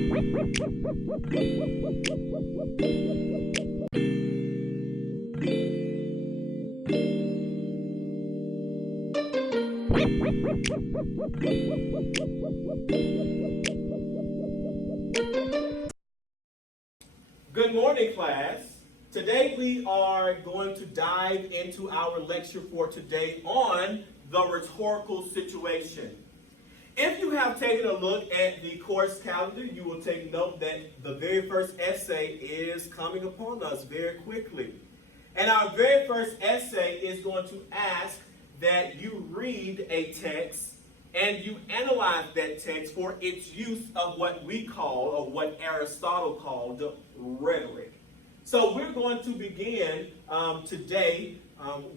Good morning, class. Today we are going to dive into our lecture for today on the rhetorical situation. If you have taken a look at the course calendar, you will take note that the very first essay is coming upon us very quickly. And our very first essay is going to ask that you read a text and you analyze that text for its use of what we call, or what Aristotle called, rhetoric. So we're going to begin today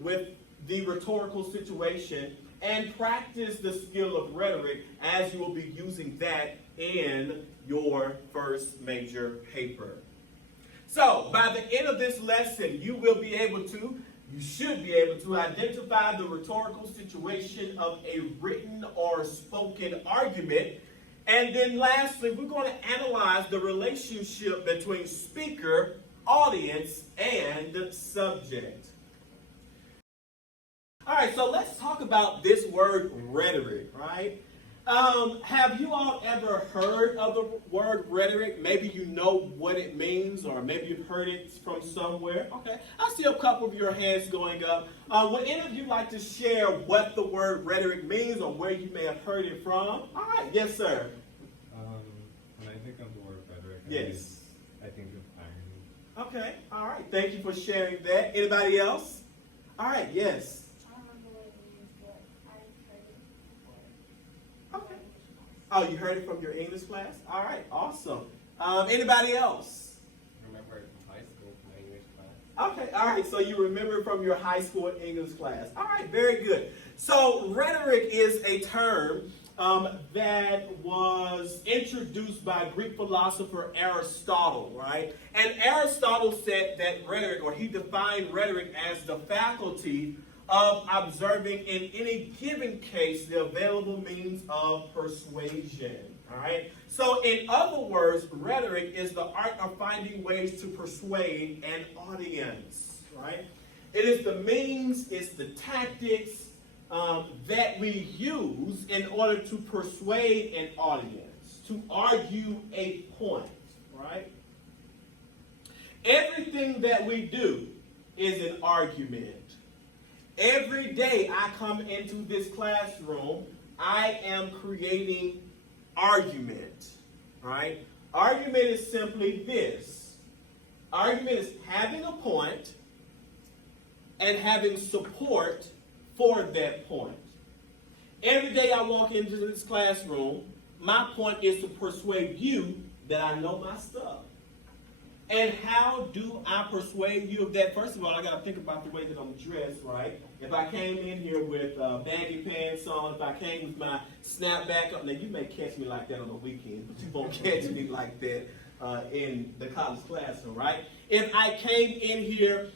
with the rhetorical situation and practice the skill of rhetoric, as you will be using that in your first major paper. So by the end of this lesson, you should be able to identify the rhetorical situation of a written or spoken argument. And then lastly, we're going to analyze the relationship between speaker, audience, and subject. All right, so let's talk about this word rhetoric, right? Have you all ever heard of the word rhetoric? Maybe you know what it means, or maybe you've heard it from somewhere. Okay, I see a couple of your hands going up. Would any of you like to share what the word rhetoric means, or where you may have heard it from? All right, yes, sir. When I think of the word rhetoric, yes, I think of irony. Okay, all right. Thank you for sharing that. Anybody else? All right, yes. Okay. Oh, you heard it from your English class? All right, awesome. Anybody else? Remember it from high school, my English class. Okay, all right, so you remember from your high school English class. All right, very good. So rhetoric is a term that was introduced by Greek philosopher Aristotle, right? And Aristotle said that rhetoric, or he defined rhetoric as the faculty of observing in any given case the available means of persuasion. All right. So in other words, rhetoric is the art of finding ways to persuade an audience. Right. It is the means, it's the tactics that we use in order to persuade an audience, to argue a point. Right. Everything that we do is an argument. Every day I come into this classroom, I am creating argument, right? Argument is simply this. Argument is having a point and having support for that point. Every day I walk into this classroom, my point is to persuade you that I know my stuff. And how do I persuade you of that? First of all, I got to think about the way that I'm dressed, right? If I came in here with baggy pants on, if I came with my snapback up, now you may catch me like that on the weekend, but you won't catch me like that in the college classroom, right? If I came in here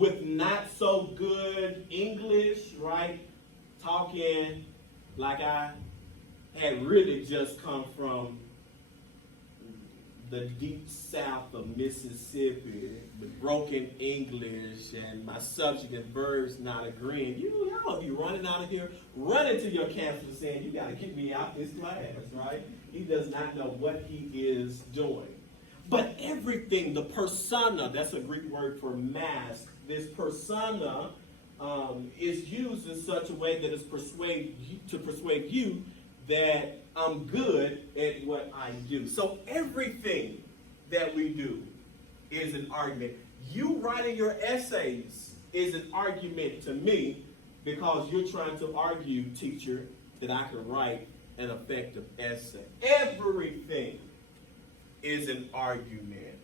with not so good English, right? Talking like I had really just come from the deep south of Mississippi with broken English and my subject and verbs not agreeing. Y'all be running out of here, running to your counselor saying, you got to get me out this class, right? He does not know what he is doing. But everything, the persona, that's a Greek word for mask, this persona is used in such a way that it's to persuade you that I'm good at what I do. So everything that we do is an argument. You writing your essays is an argument to me, because you're trying to argue, teacher, that I can write an effective essay. Everything is an argument.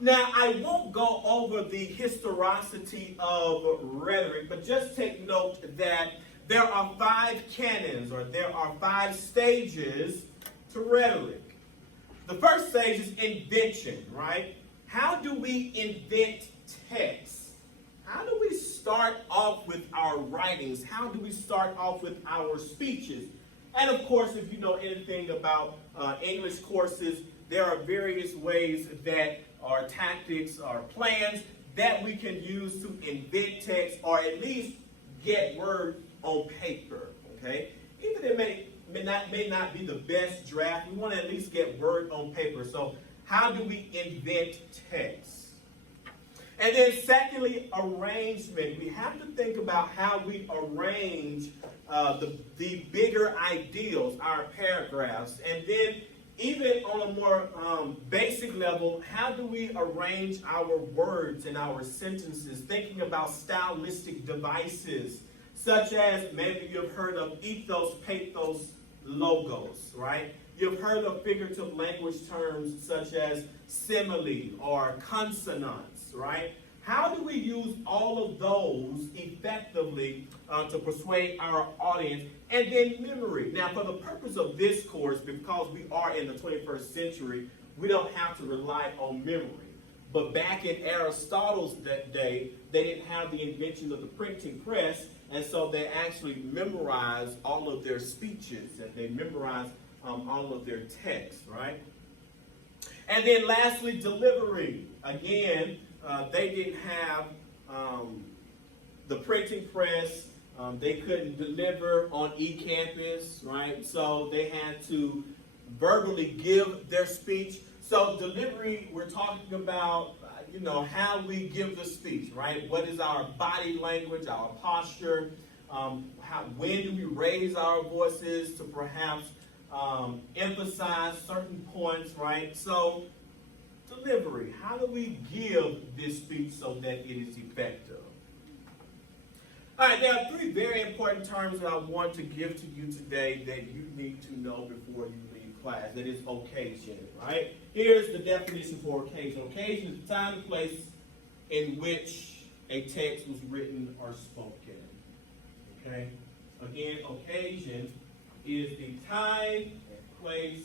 Now, I won't go over the historicity of rhetoric, but just take note that there are 5 canons, or there are 5 stages to rhetoric. The first stage is invention, right? How do we invent text? How do we start off with our writings? How do we start off with our speeches? And of course, if you know anything about English courses, there are various ways that are tactics or plans that we can use to invent text or at least get words on paper. Okay, even if it may not be the best draft, we want to at least get word on paper. So how do we invent text? And then secondly, arrangement. We have to think about how we arrange the bigger ideals, our paragraphs. And then even on a more basic level, how do we arrange our words and our sentences? Thinking about stylistic devices, such as maybe you've heard of ethos, pathos, logos, right? You've heard of figurative language terms such as simile or consonants, right? How do we use all of those effectively to persuade our audience? And then memory. Now, for the purpose of this course, because we are in the 21st century, we don't have to rely on memory. But back in Aristotle's day, they didn't have the invention of the printing press, and so they actually memorized all of their speeches, and they memorized all of their texts, right? And then lastly, delivery. Again, they didn't have the printing press. They couldn't deliver on eCampus, right? So they had to verbally give their speech. So delivery, we're talking about, how we give the speech, right? What is our body language, our posture? When do we raise our voices to perhaps emphasize certain points, right? So delivery, how do we give this speech so that it is effective? All right, there are three very important terms that I want to give to you today that you need to know before you leave class. That is occasion, right? Here's the definition for occasion. Occasion is the time and place in which a text was written or spoken. Okay? Again, occasion is the time and place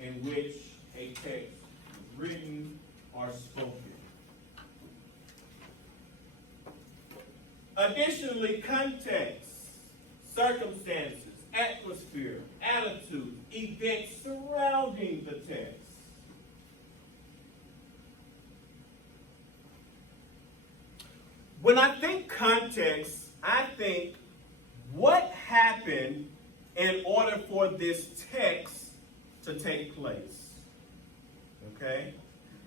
in which a text was written or spoken. Additionally, context, circumstances, atmosphere, attitude, events surrounding the text. When I think context, I think what happened in order for this text to take place. Okay?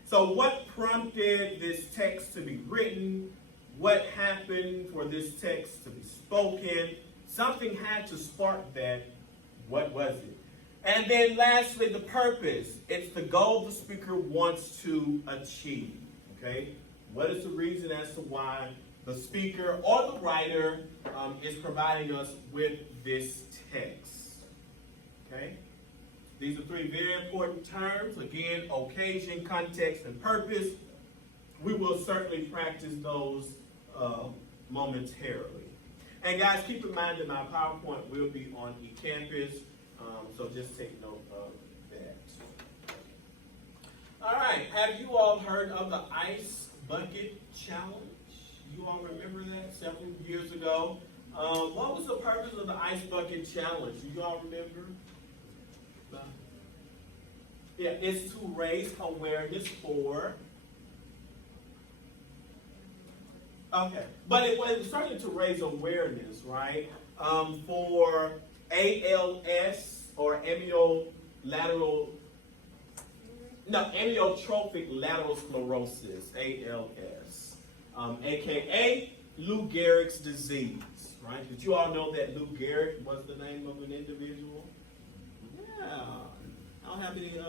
So what prompted this text to be written? What happened for this text to be spoken? Something had to spark that. What was it? And then lastly, the purpose. It's the goal the speaker wants to achieve. Okay? What is the reason as to why the speaker or the writer is providing us with this text? Okay? These are three very important terms. Again, occasion, context, and purpose. We will certainly practice those momentarily. And guys, keep in mind that my PowerPoint will be on eCampus, so just take note of that. All right, have you all heard of the Ice Bucket Challenge? You all remember that several years ago? What was the purpose of the Ice Bucket Challenge? Do you all remember? Yeah, it's to raise awareness for... Okay, but it was certainly to raise awareness, right, for ALS or amyotrophic lateral sclerosis, ALS, aka Lou Gehrig's disease, right? Did you all know that Lou Gehrig was the name of an individual? Yeah, I don't have any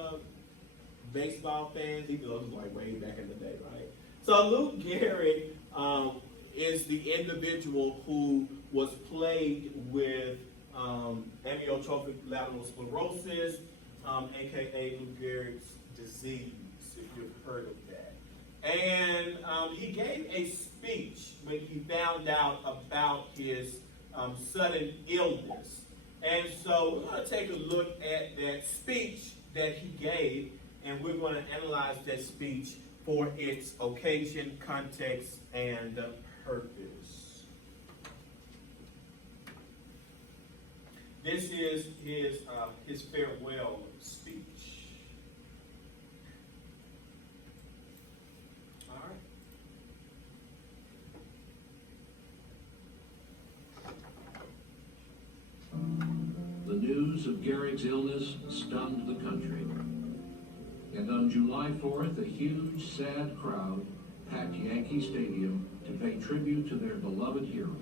baseball fans, even though it was like way back in the day, right? So Lou Gehrig is the individual who was plagued with amyotrophic lateral sclerosis, aka Lou Gehrig's disease, if you've heard of that. And he gave a speech when he found out about his sudden illness. And so we're going to take a look at that speech that he gave, and we're going to analyze that speech for its occasion, context, and purpose. This is his farewell speech. All right. The news of Gehrig's illness stunned the country. And on July 4th, a huge, sad crowd packed Yankee Stadium to pay tribute to their beloved hero.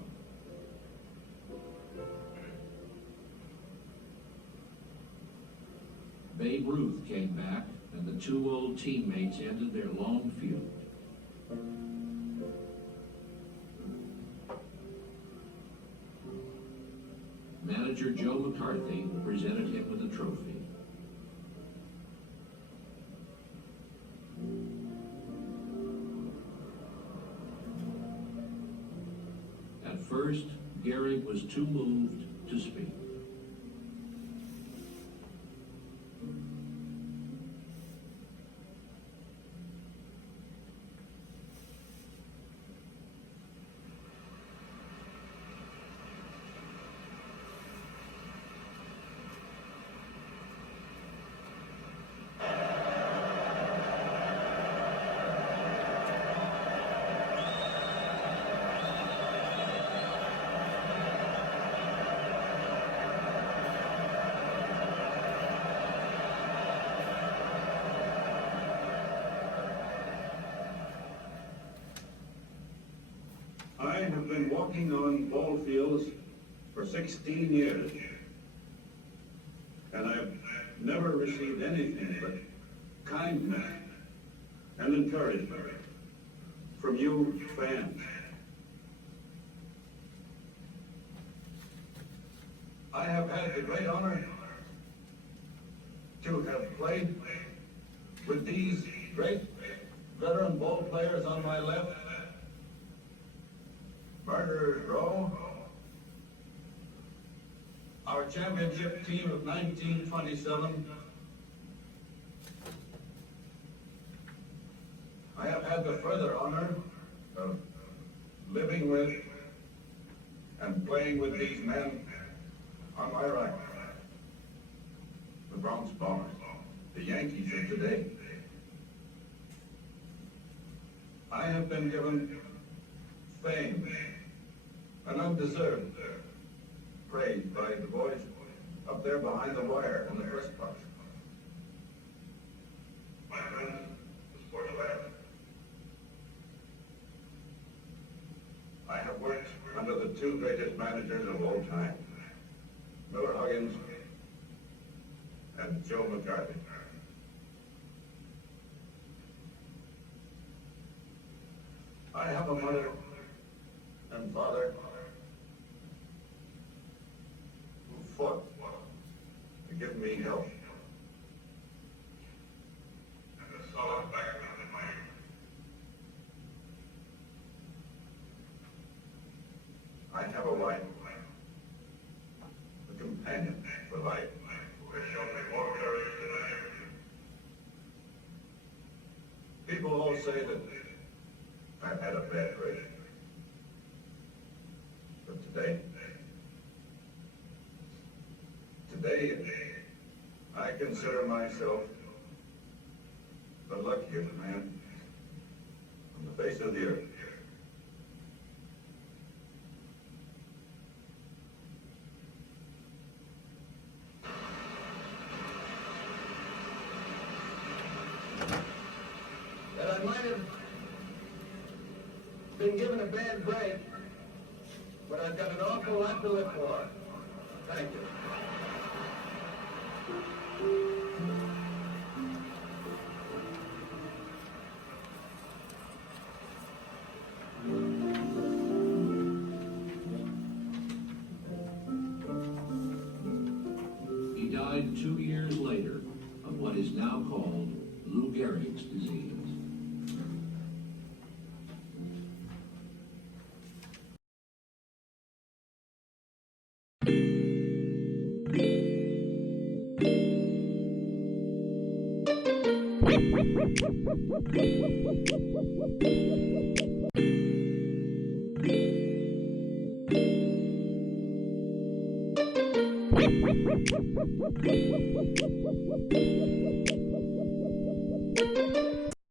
Babe Ruth came back, and the two old teammates ended their long feud. Manager Joe McCarthy presented him with a trophy. At first, Gehrig was too moved to speak. I have been walking on ball fields for 16 years, and I've never received anything but kindness and encouragement from you fans. I have had the great honor to have played with these great veteran ball players on my left. Murderers Row, our championship team of 1927. I have had the further honor of living with and playing with these men on my right. The Bronx Bombers, the Yankees of today. I have been given fame and undeserved praise by the boys up there behind the wire in the press box. My friends, the sports lab. I have worked under the two greatest managers of all time, Miller Huggins and Joe McCarthy. I have a mother and father who fought to give me help and a solid background in my youth. I have a wife, a companion for life, who has shown me more courage than I ever did. People all say that I've had a bad race. But today, I consider myself the luckiest man on the face of the earth. That I might have been given a bad break, but I've got an awful lot to live for. Thank you. He died 2 years later of what is now called Lou Gehrig's disease.